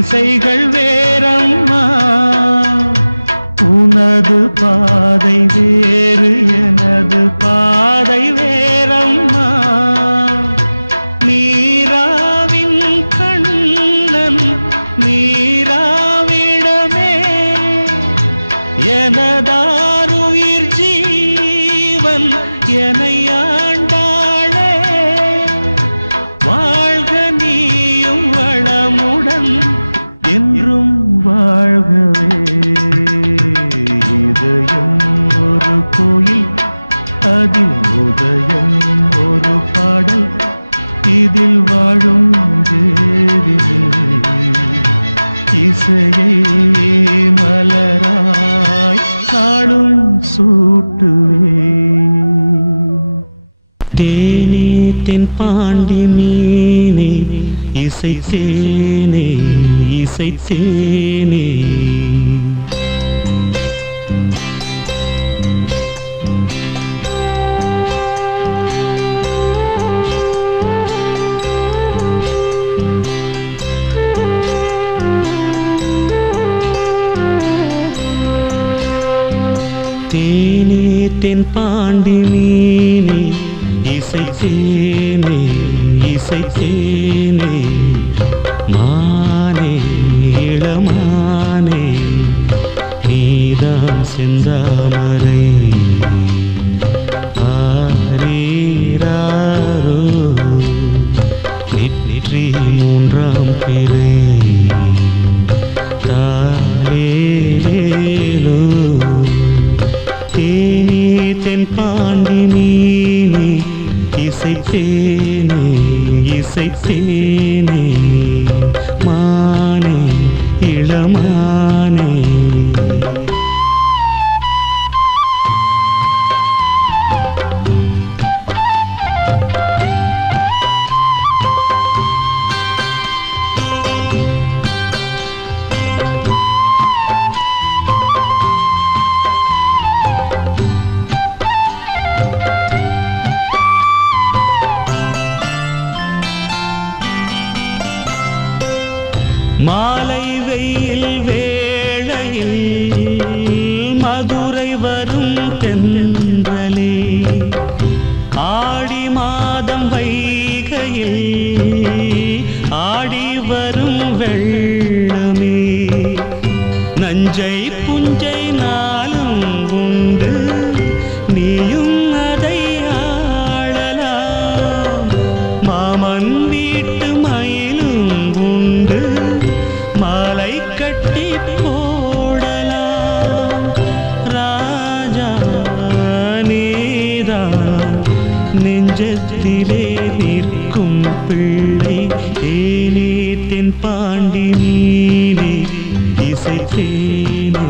திசைகள் வேறம்மா, உனது பாதை வேறு எனது பாதை வேறம்மா. நீராவின் கண்ணன் நீராவிடமே எனதாருயிர் ஜீவன் என்னை ஆண்டாளே. வாழ்க நீயும் வளமுடன் என்றும் வாழ்கவே. இதயம் ஒரு கோயில், அதில் உதயம் ஒரு பாடல், இதில் வாழும் தேவிலே இசையை மலராய் நாளும் சூட்டுவே. தேனே தென் பாண்டி மீனே இசைத்தேனே இசைத்தேனே. தேனே தென் பாண்டி மீனே இசைத்தேனே இசைத்தேனே. மானே இளமானே நீதான் செந்தாமரை. ஆரீராரோ நெற்றி மூன்றாம் பிறை. தாலேலேலோ தேனே தென் பாண்டி மீனே இசைத்தேனே இசைத்தேனே. மானே இளமானே. மாலை வெயில் வேளையில் மதுரை வரும் தென்றலே. ஆடி மாதம் வைகையில் ஆடி வரும் வெள்ளமே. நஞ்சை புஞ்சை நாளும் உண்டு, நீயும் அதை ஆளலாம். மாமன் வீட்டு மயிலும் உண்டு, மாலை கட்டி போடலாம். ராஜா நீதான் நெஞ்சத்திலே நிற்கும் பிள்ளை. ஏனே தென் பாண்டி மீனே இசைத்தேனே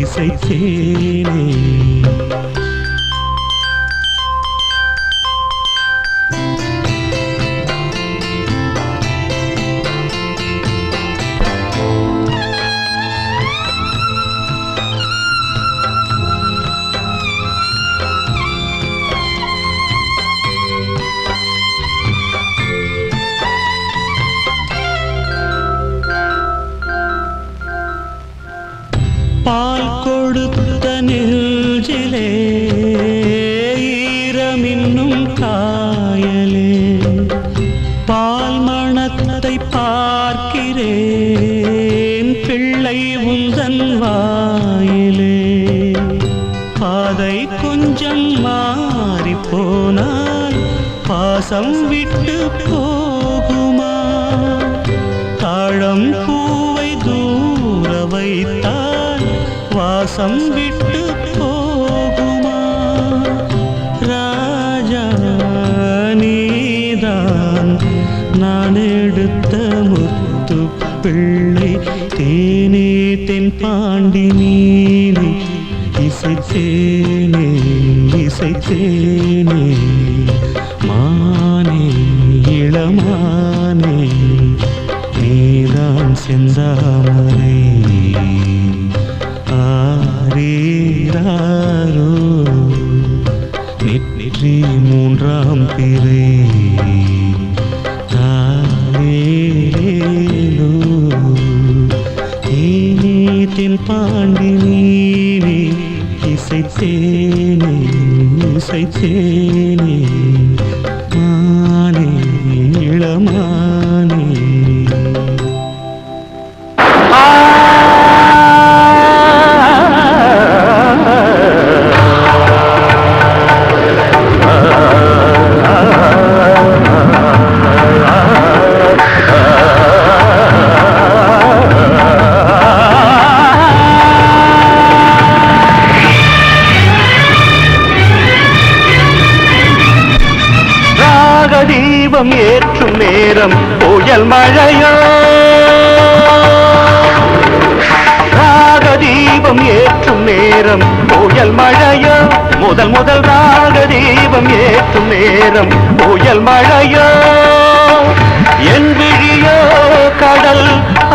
இசைத்தேனே. பால் கொடுத்த நெஞ்சிலே ஈரமின்னும் காயலே. பால் மணத்தை பார்க்கிறேன் பிள்ளை உந்தன் வாயிலே. பாதை கொஞ்சம் மாறி போனால் பாசம் விட்டு போகுமா? தாழம் பூவை தூர வைத்தால் வாசம் விட்டு போகுமா? ராஜா நீதான் நான் எடுத்த முத்து பிள்ளை. தேனே தென் பாண்டி மீனே இசைத்தேனே இசைத்தேனே. மானே இளமானே நீதான் செந்தாமரை. ஆரீராரோ நெற்றி மூன்றாம் பிறை. தாலேலேலோ தாண்டி நீனே இசைத்தேனே இசைத்தேனே மானே இளமானே. தீபம் ஏற்றும் நேரம் புயல் மழையோ, ராக தீபம் ஏற்றும் நேரம் புயல் மழையோ, முதல் முதல் ராக தீபம் ஏற்றும் நேரம் புயல் மழையோ, என் விழியோ கடல்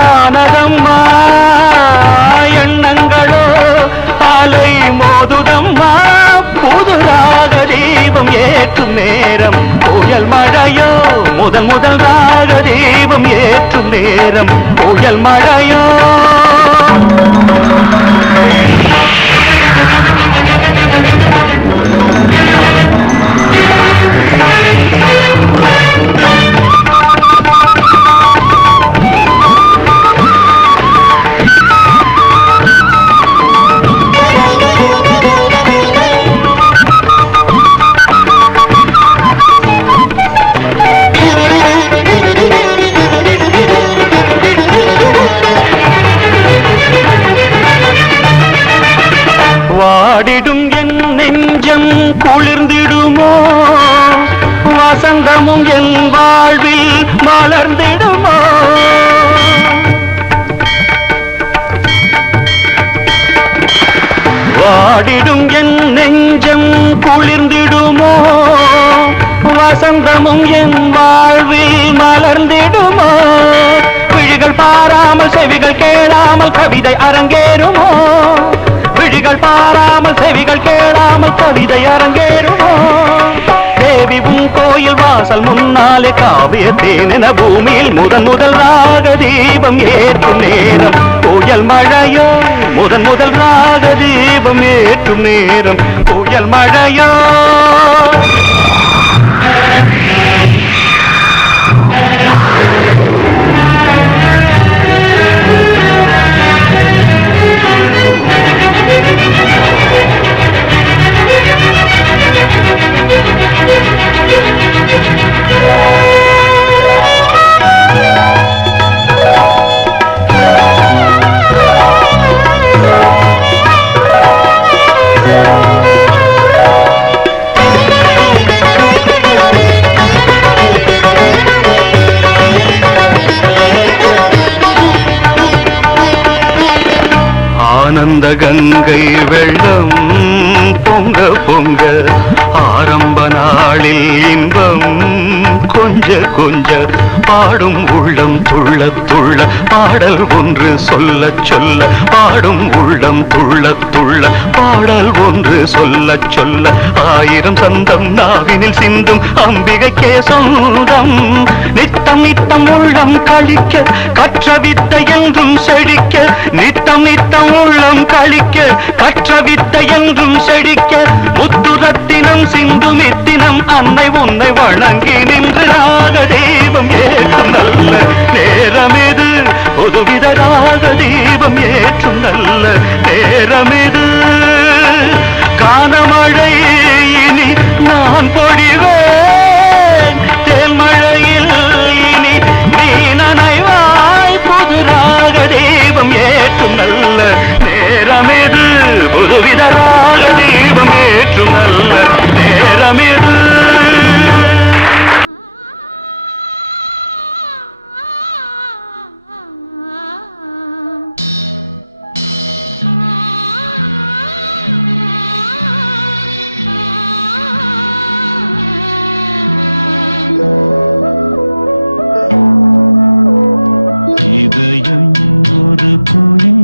ஆனதம்மா, எண்ணங்களோ அலை மோதுதம்மா, புது ராக தீபம் ஏற்றும் நேரம் புயல் மழையோ, முதல் முதல் ராக தீபம் ஏற்றும் நேரம் புயல் மழையோ. வாடிடும் என் நெஞ்சம் குளிர்ந்திடுமோ, வசந்தமும் என் வாழ்வில் மலர்ந்திடுமோ, வாடிடும் என் நெஞ்சம் குளிர்ந்திடுமோ, வசந்தமும் என் வாழ்வில் மலர்ந்திடுமோ, விழிகள் பாராமல் செவிகள் கேளாமல் கவிதை அரங்கேறுமோ, விழிகள் பாராமல் செவிகள் கேளாமல் கவிதை அரங்கேறுமோ, தேவி உன் கோயில் வாசல் முன்னாலே காவிய தேனென பூமியில் முதன் முதல் ராக தீபம் ஏற்றும் நேரம் புயல் மழையோ, முதன் முதல் ராக தீபம் ஏற்றும் நேரம் புயல் மழையோ. ஆனந்த கங்கை வெள்ளம் பொங்க பொங்க, ஆரம்ப நாளில் இன்பம் கொஞ்ச கொஞ்ச, பாடும் உள்ளம் துள்ள துள்ள பாடல் ஒன்று சொல்ல சொல்ல, பாடும் உள்ளம் துள்ள துள்ள பாடல் ஒன்று சொல்ல சொல்ல, ஆயிரம் சந்தம் நாவினில் சிந்தும் அம்பிகைக்கே சொந்தம், நித்தம் நித்தம் உள்ளம் கழிக்க கற்ற வித்தை என்றும் செழிக்க, நித்தம் நித்தம் உள்ளம் கழிக்க கற்ற வித்தை என்றும் செழிக்க, முத்துரத்தினம் சிந்து மித்தினம் அன்னை உன்னை வணங்கி நின்று ராக தீபம் ஏற்றும் நல்ல நேரமிது, புதுவித ராக தீபம் ஏற்றும் நல்ல நேரமிது, கானமழை இனி நான் பொழிவேன், தேன்மழையில் இனி நீ நனைவாய், புது ராக தீபம் ஏற்றும் நல்ல நேரமிது, புதுவித ராக தீபம் ஏற்றும் நல்ல நேரமிது. இதயம் ஒரு கோயில்,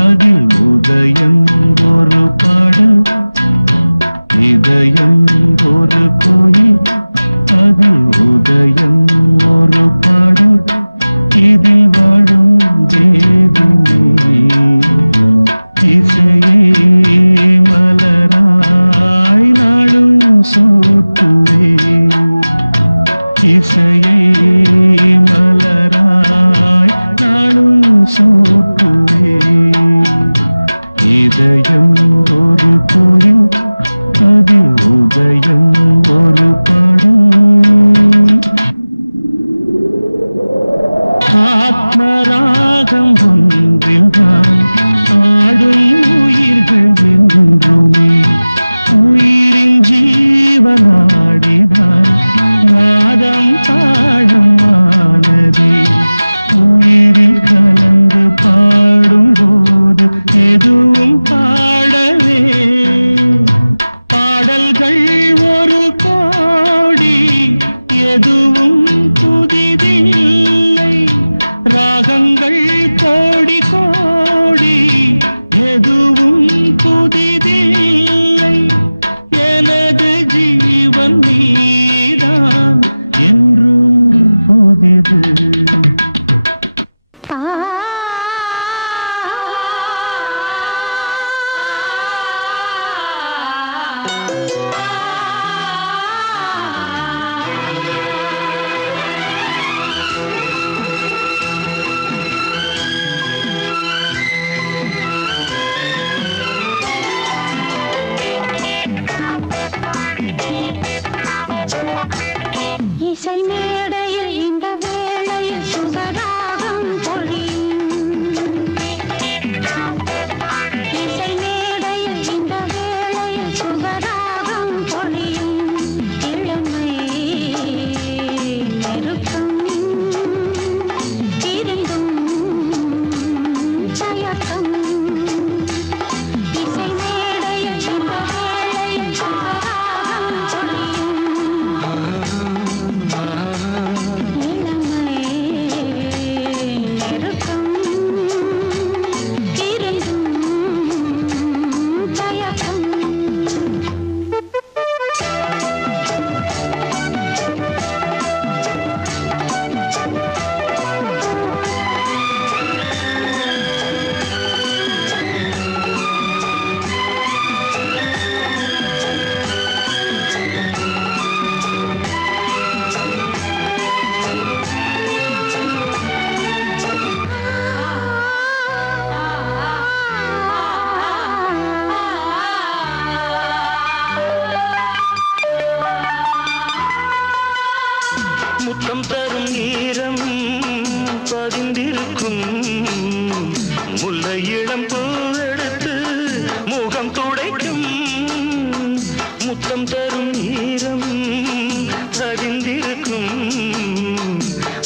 அதில் உதயம் ஒரு பாடல், இதயம் ஒரு கோயில், அதில் உதயம் ஒரு பாடல், இதில் வாழும் தேவி இதயம் ஒரு கோயில், அதில் உதயம் ஒரு பாடும். ஆத்மராகம் ஒன்றில்தான் ஆடும் உயிர்கள் என்றுமே. உயிரின் ஜீவனாடிதான் நாதம் தாழம் ஆனதே. உயிரில் கலந்து பாடும்போது எதுவும் பாடவே. பாடல்கள் ஒரு கோடி, எதுவும் புதிதில்லை. ராகங்கள் கோடி கோடி, எதுவும் புதிதில்லை. எனது ஜீவன் நீதான் என்றும் புதிது. இசை மேடையில் இந்த வேளையில் சுகராகம் பொழியும். இசை மேடையில் இந்த வேளையில் சுகராகம் பொழியும். இளமை நெருக்கம் இருந்தும் தயக்கம். இசை மேடையில் இந்த வேளையில் சுகராகம் பொழியும். முத்தம் தரும் ஈரம் பதிந்திருக்கும். முல்லை இளம் பூவெடுத்து முகம் துடைக்கும். முத்தம் தரும் ஈரம் பதிந்திருக்கும்.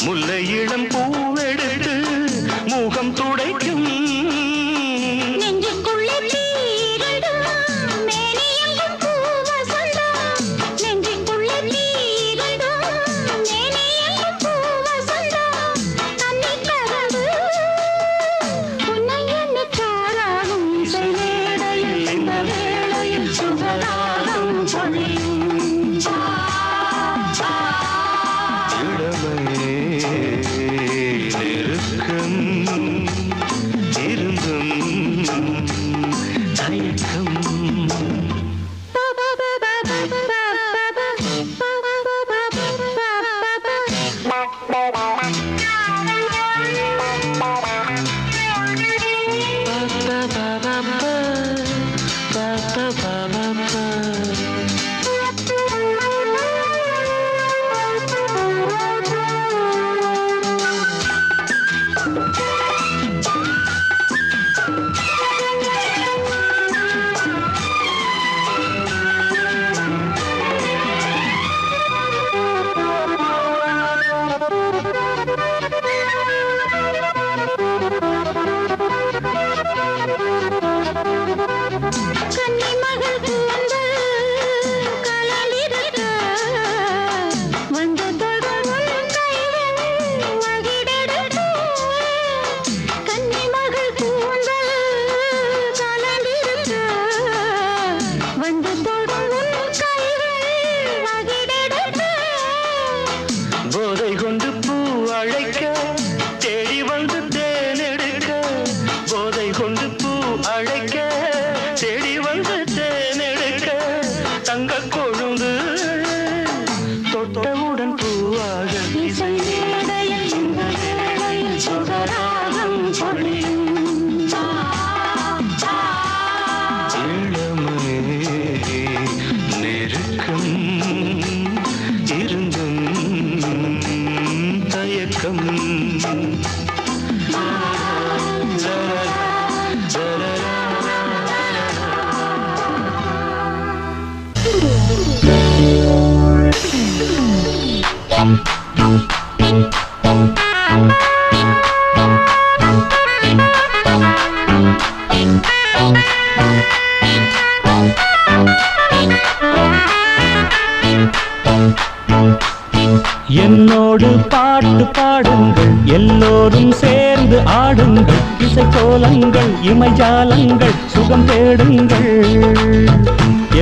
முல்லை இளம் பூவெடுத்து முகம் துடைக்கும். சுகராகம் பொழியும். என்னோடு பாட்டு பாடுங்கள், எல்லோரும் சேர்ந்து ஆடுங்கள், இசைக்கோலங்கள் இமைஜாலங்கள் சுகம் தேடுங்கள்.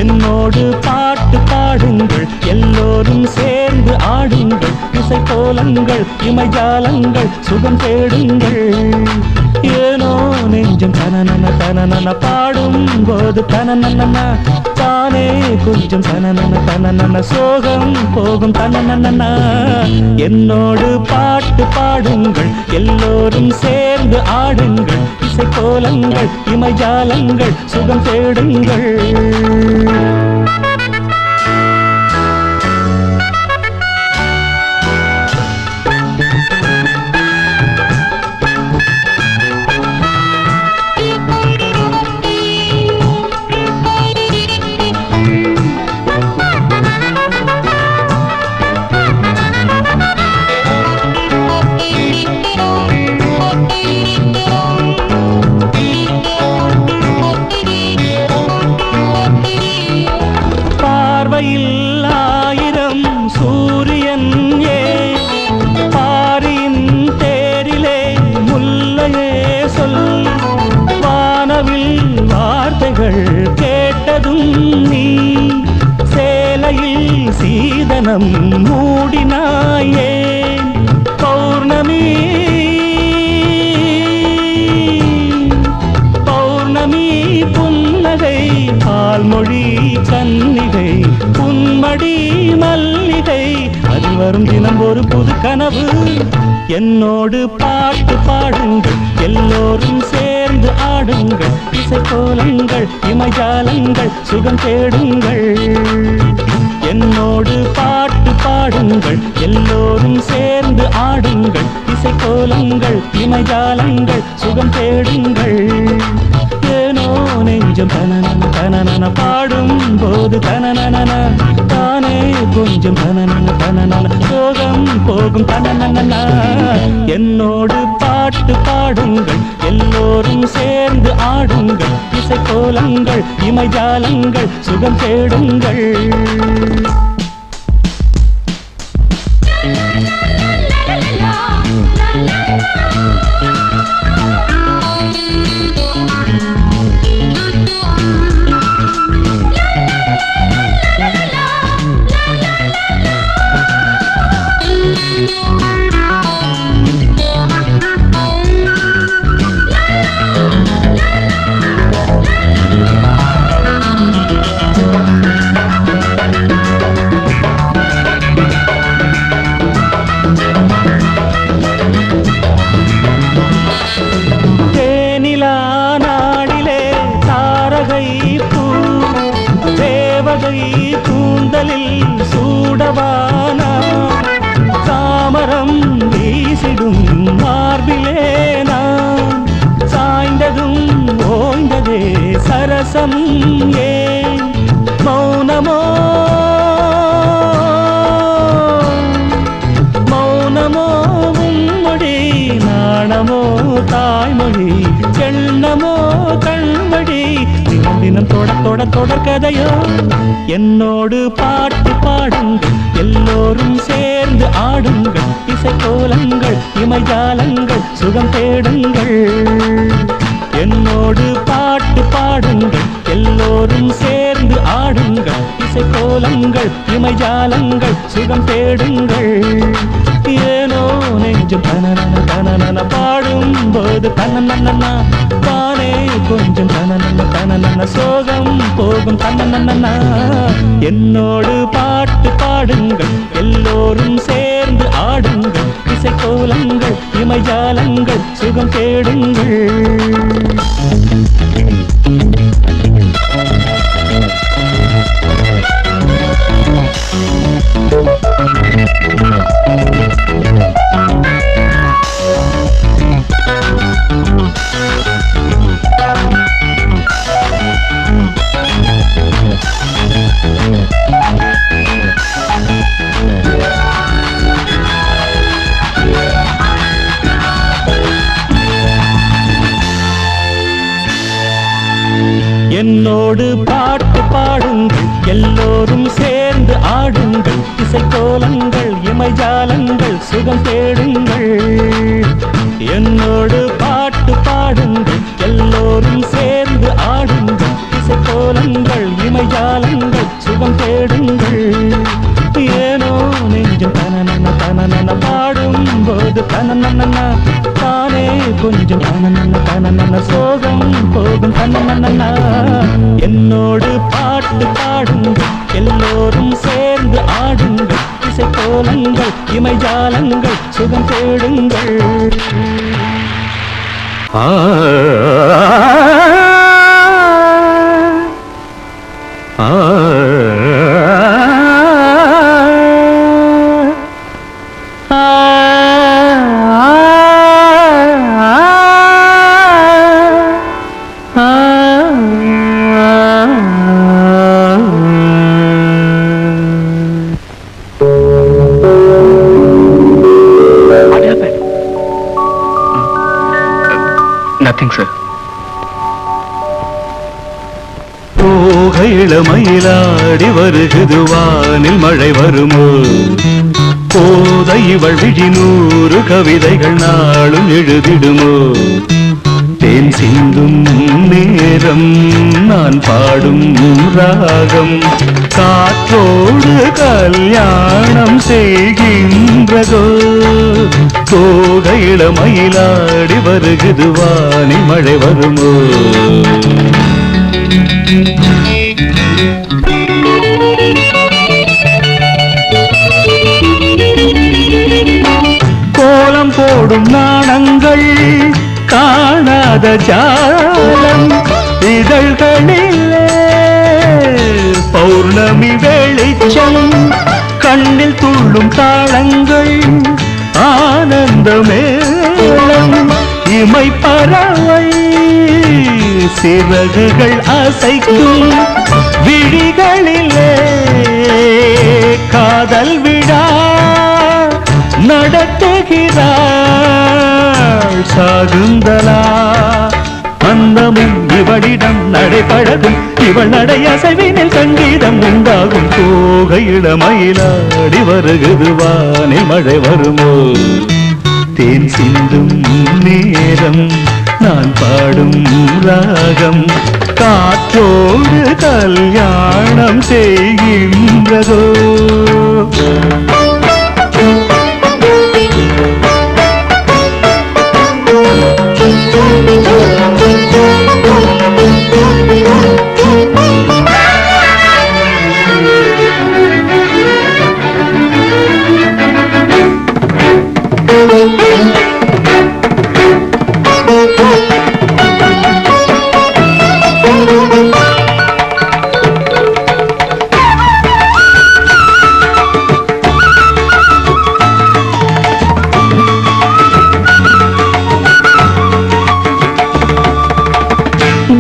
என்னோடு பாட்டு பாடுங்கள், எல்லோரும் சேர்ந்து ஆடுங்கள், இசைக்கோலங்கள் இமைஜாலங்கள் சுகம் தேடுங்கள். ஏனோ நெஞ்சம் தனனன தனனன பாடும் போது தனனன தானே கொஞ்சம் தனனன தனனன சோகம் போகும் தனனன. என்னோடு பாட்டு பாடுங்கள், எல்லோரும் சேர்ந்து ஆடுங்கள், இசைக்கோலங்கள் இமைஜாலங்கள் சுகம் தேடுங்கள். ஆயிரம் சூரியன் ஏ பாரியின் தேரிலே முல்லையே சொல். வானவில் வார்த்தைகள் கேட்டதும் நீ சேலையில் சீதனம் மூடினாயே. பௌர்ணமி பௌர்ணமி புன்னகை பால்மொழி கன்னிகை புன்மடி மல்லிகை அதில் வரும் தினம் ஒரு புது கனவு. என்னோடு பாட்டு பாடுங்கள், எல்லோரும் சேர்ந்து ஆடுங்கள், இசைக்கோலங்கள் இமைஜாலங்கள் சுகம் தேடுங்கள். என்னோடு பாட்டு பாடுங்கள், எல்லோரும் சேர்ந்து ஆடுங்கள், இசைக்கோலங்கள் இமைஜாலங்கள் சுகம் தேடுங்கள். ஏனோ நெஞ்சம் தனனன தனனன பாடும் போது தனனன தானே கொஞ்சம் தனனன தனனன சோகம் போகும் தனனன. என்னோடு பாட்டு பாடுங்கள், எல்லோரும் சேர்ந்து ஆடுங்கள், இசைக்கோலங்கள் இமைஜாலங்கள் சுகம் தேடுங்கள். கூந்தலில் சூடவானா தாமரம் வீசிடும் மார்பிலே நான் சாய்ந்ததும் ஓய்ந்ததே சரசம் ஏன் மௌனமோ மௌனமோ உம்மொழி நாணமோ தாய்மொழி எண்ணமோ கண்மொழி தினம் தினம் தொடர் கதையோ. என்னோடு பாட்டு பாடுங்கள், எல்லோரும் சேர்ந்து ஆடுங்கள், இசைக்கோலங்கள் இமைஜாலங்கள் சுகம் தேடுங்கள். என்னோடு பாட்டு பாடுங்கள், எல்லோரும் சேர்ந்து ஆடுங்கள், இசைக்கோலங்கள் இமைஜாலங்கள் சுகம் தேடுங்கள். ஏனோ நெஞ்சம் தனனன தனனன பாடும் போது தனனன தானே கொஞ்சம் தனனன தனனன சோகம் போகும் தனனன. என்னோடு பாட்டு பாடுங்கள், எல்லோரும் சேர்ந்து ஆடுங்கள், இசைக்கோலங்கள் இமைஜாலங்கள் சுகம் தேடுங்கள். என்னோடு பாட்டு பாடுங்கள் எல்லோரும் சேர்ந்து ஆடுங்கள் இசைக்கோலங்கள் இமைஜாலங்கள் சுகம் தேடுங்கள் என்னோடு பாட்டு பாடுங்கள் எல்லோரும் சேர்ந்து ஆடுங்கள் இசைக்கோலங்கள் இமைஜாலங்கள் சுகம் தேடுங்கள் ஏனோ நெஞ்சம் தனனன தனனன பாடும்போது தனனன தானே கொஞ்சம் தனனன தனனன சோகம் போகும் தனனன என்னோடு பாட்டு பாடுங்கள் எல்லோரும் சேர்ந்து ஆடுங்கள் இசைக்கோலங்கள் இமைஜாலங்கள் சுகம் தேடுங்கள் Nothing, sir. மயிலாடி வருகுது வானில் மழை வருமோ போதை இவள் விழி 100 கவிதைகள் நாளும் எழுதிடுமோ தேன் சிந்தும் நேரம் நான் பாடும் ராகம் காற்றோடு கல்யாணம் செய்கின்றதோ போகையில மயிலாடி வருகுது வானில் மழை வருமோ கோலம் போடும் நாணங்கள் காணாத ஜாலம் இதழ்களிலே பௌர்ணமி வெளிச்சம் கண்ணில் துள்ளும் தாளங்கள் ஆனந்தமேளம் இமை பறவை சிறகுகள் அசைக்கும் விழிகளிலே காதல் விழா நடத்துகிறாள் சாகுந்தலா அந்தமும் இவளிடம் நடைபழகும் இவள் நடை அசைவினில் சங்கீதம் உண்டாகும் போகையிட மயிலாடி வருகுது வானில் மழை வருமோ தேன் சிந்தும் நேரம் நான் பாடும் ராகம் காற்றோடு கல்யாணம் செய்கின்றதோ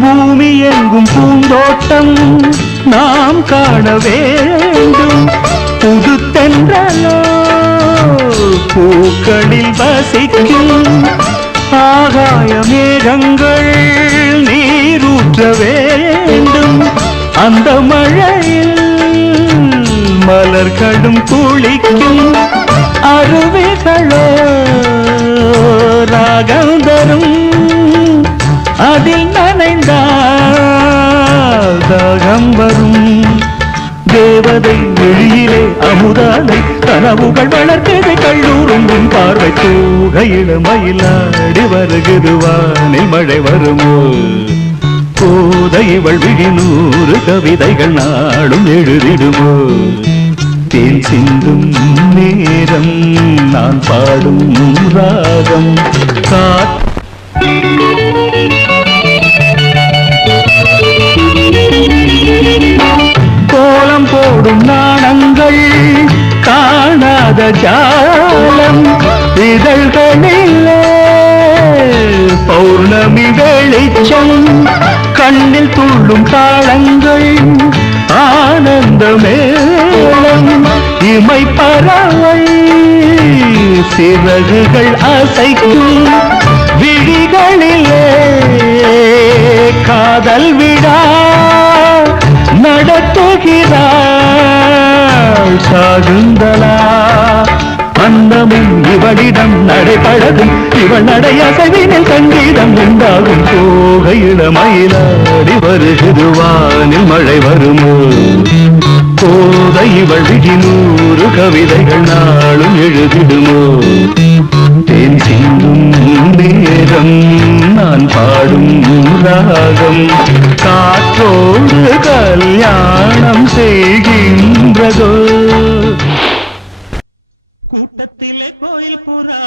பூமி எங்கும் பூந்தோட்டம் நாம் காண வேண்டும் புது தென்றலோ பூக்களில் வசிக்கும் ஆகாய மேகங்கள் நீரூற்ற வேண்டும் அந்த மழையில் மலர்களும் குளிக்கும் அருவிகளோ ராகம் தரும் அதில் நனைந்தால் தாகம் வரும் தேவதை வெளியிலே அமுதானை கனவுகள் வளர்த்தது கல்லூரும் உன் பார்வை தூகையில மயிலாடி வருகுது வானில் மழை வருமோ போதை இவள் விழி 100 கவிதைகள் நாளும் எழுதிடுமோ தேன் சிந்தும் நேரம் நான் பாடும் ராகம் கோலம் போடும் நாணங்கள் காணாத ஜாலம் இதழ்களிலே பௌர்ணமி வெளிச்சம் கண்ணில் துள்ளும் தாளங்கள் ஆனந்தமேளம் இமை பறவை சிறகுகள் அசைக்கும் விழிகளிலே காதல் விழா அழைக்கிறாள் சாகுந்தலா. அன்னமும் இவளிடம் நடைபழகும், இவள் நடையசைவினில் சங்கீதம் உண்டாகும். போகையில மயிலாடி வருகிறது, வானில் மழை வருமோ? போதை இவள் விழி 100 கவிதைகள் நாளும் எழுதிடுமோ? தேன் சிந்தும் நேரம் நான் பாடும் ராகம், காற்றோடு கல்யாணம் செய்கின்றதோ? கூட்டத்திலே கோயில் புறா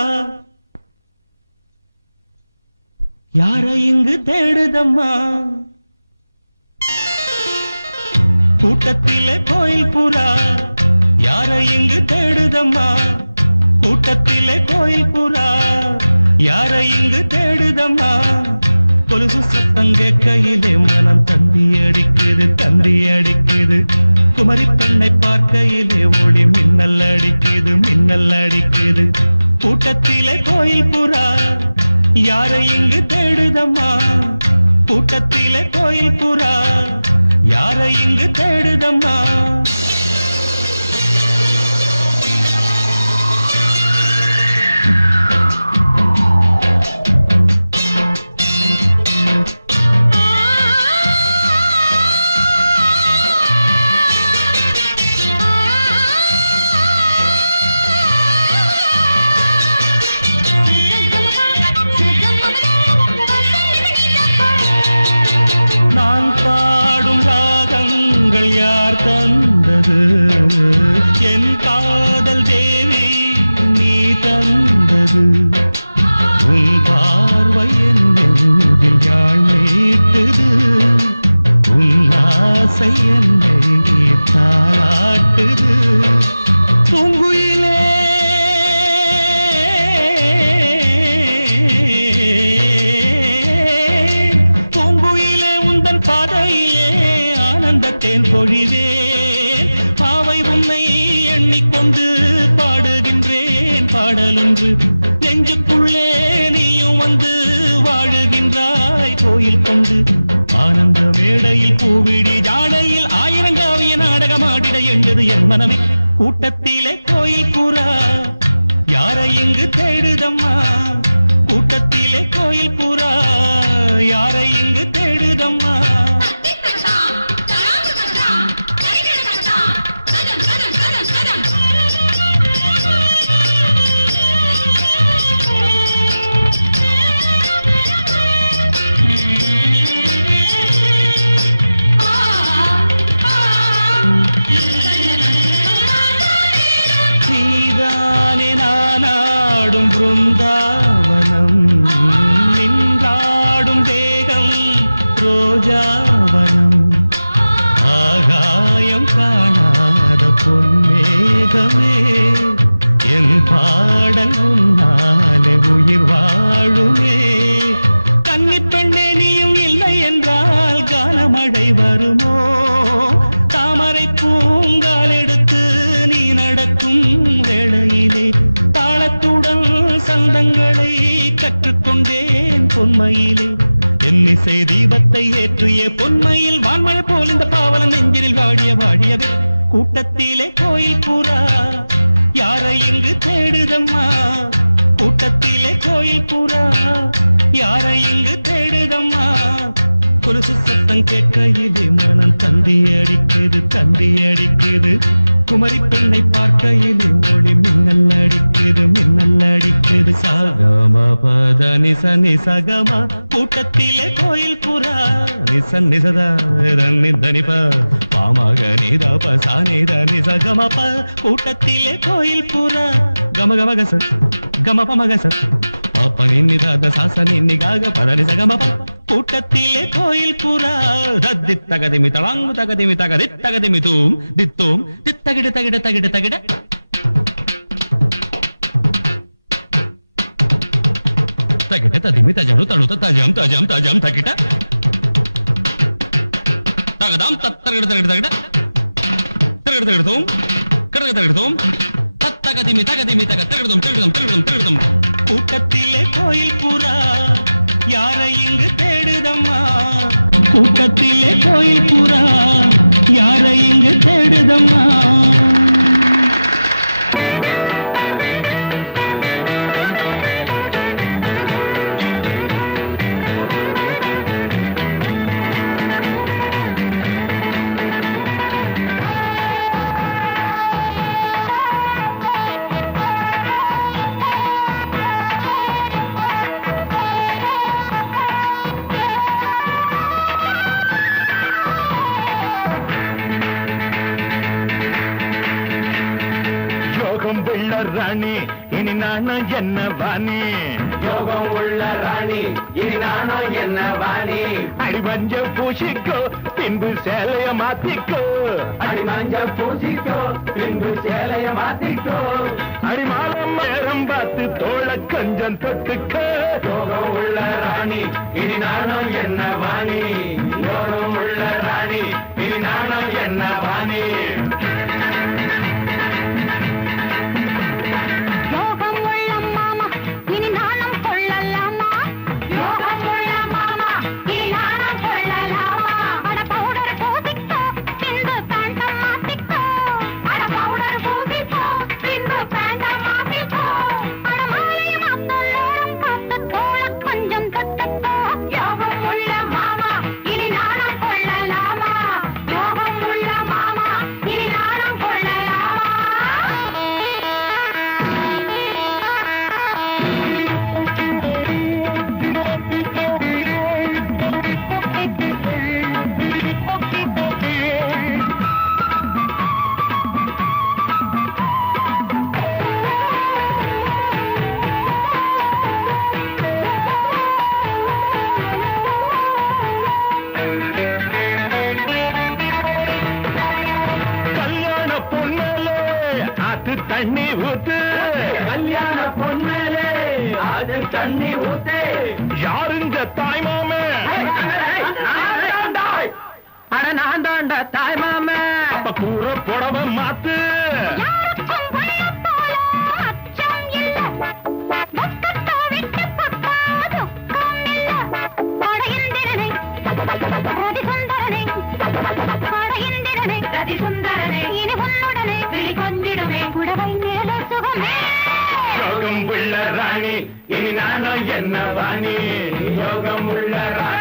யாரை இங்கு தேடுதம்மா? கூட்டத்திலே கோயில் புறா யாரை இங்கு தேடுதம்மா? கூட்டத்திலே கோயில் புறா யாரை இங்கு தேடுதம்மா? கொலுசு சத்தம் கேட்கையிலே மனம் தந்தி அடிக்குது, தந்தி அடிக்குது. குமரி பெண்ணை பார்க்கையிலே ஒளி மின்னல் அடிக்குது, மின்னல் அடிக்குது. கூட்டத்திலே கோயில் புறா யாரை இங்கு தேடுதம்மா? கூட்டத்திலே கோயில் புறா யாரை இங்கு தேடுதம்மா? நான் பாடும் ராகங்கள் யார் தந்தது? என் காதல் தேவி நீ தந்தது. உன் பார்வை என் நெஞ்சில் யாழ் மீட்டுது, உன் ஆசை என்னை தாளாட்டுது. பூங்குயிலே பாதையிலே ஆனந்தத்தேன் பொழிவேன். பாவை உன்னை எண்ணிக்கொண்டு பாடுகின்றேன் பாடலொன்று. நெஞ்சுக்குள்ளே நீயும் வந்து வாழுகின்றாய் கோயில் கொண்டு. ஆனந்த மேடையில் பூவிடி ஜாடையில் 1000 காவிய நாடகமாடிட எண்ணுது என் மனமே. கூட்டத்திலே கோயில் புறா யாரை இங்கு தேடுதம்மா? கூட்டத்திலே கோயில் புறா யாரை இங்கு தேடுதம்மா? நீதானே நானாடும் பிருந்தாவனம், நின்றாடும் தேகம் ரோஜாவனம். ஆகாயம் காணாத பொன்னேகமே, என் பாடல் உன்னாலே உயிர் வாழுமே. கன்னிப் பெண்ணே நீயும் இல்லை என்றால் காலமழை வருமோ? தாமரை பூங்கால் எடுத்து நீ நடக்கும் வேளையிலே தாளத்துடன் சந்தங்களை கற்றுக்கொண்டேன் பொன்மையிலே. என் இசை தீபத்தை ஏற்றிய பொன்மையில் வான்மழை போல் இந்த பாவலன் நெஞ்சில் வாடிய வாடியவே. கூட்டத்திலே கோயில் புறா யாரை இங்கு தேடுதம்மா? கூட்டத்திலே கோயில் புறா யாரை இங்கு தேடுதம்மா? கொலுசு சத்தம் கேட்கையிலே மனம் தந்தி அடிக்குது, தந்தி அடிக்குது. குமரி பெண்ணை பார்க்கையிலே ஒளி மின்னல் அடிக்குது, மின்னல் அடிக்குது. சகம பத நிச நிசகமா. கூட்டத்திலே கோயில் புறா நிச நிசத நிதனிப பாமக நிதப சானித நிசகமப. கூட்டத்திலே கோயில் புறா கம கம கச கம பம கச பாப்ப நின்னிதாத சாச நின்னிகாக பத நிசகமப. கூட்டத்திலே கோயில் புறா தத்தி தகதிமி தளாங்கு தகதிமி தகதி தகதிமி தூம் தித்தோம் தித்தகிட தகிட தகிட தகிட. தகிட ததிமி தஜனு தணுத தஜம் தஜம் தஜம் தகிட தகதாம் தத்தகிட தகிட தகிட தகிட தகிட தூம் கடக தகிட தூம் தத்தகதிமி தகதிமி தக தகிடதும் தகிடதும் தகிடதும் தகிடதும். கூட்டத்திலே கோயில் புறா யாரை இங்கு தேடுதம்மா? கூட்டத்திலே கோயில் புறா யாரை இங்கு தேடுதம்மா யோகம் உள்ள ராணி இனி நானும் என்ன வாணி யோகம் உள்ள ராணி இனி நானும் என்ன வாணி அடி மஞ்ச பூசிக்கோ பின்பு சேலைய மாத்திக்கோ அடி மஞ்ச பூசிக்கோ பின்பு சேலைய மாத்திக்கோ அடி மாலம் நேரம் பார்த்து தோள கொஞ்சம் தொட்டுக்கோ யோகம் உள்ள ராணி இனி நானும் என்ன வாணி யோகம் உள்ள ராணி இனி நானும் என்ன வாணி தண்ணி ஊத்து கல்யாண பொண்ணலே அது தண்ணி ஊத்து யாருங்க தாய் மாமே அட நான் தாண்டா தாய் மாமே அப்ப கூற புடவ மாத்து யோகம் உள்ள ராணி இனி நானும் என்ன வாணி யோகம் உள்ள ராணி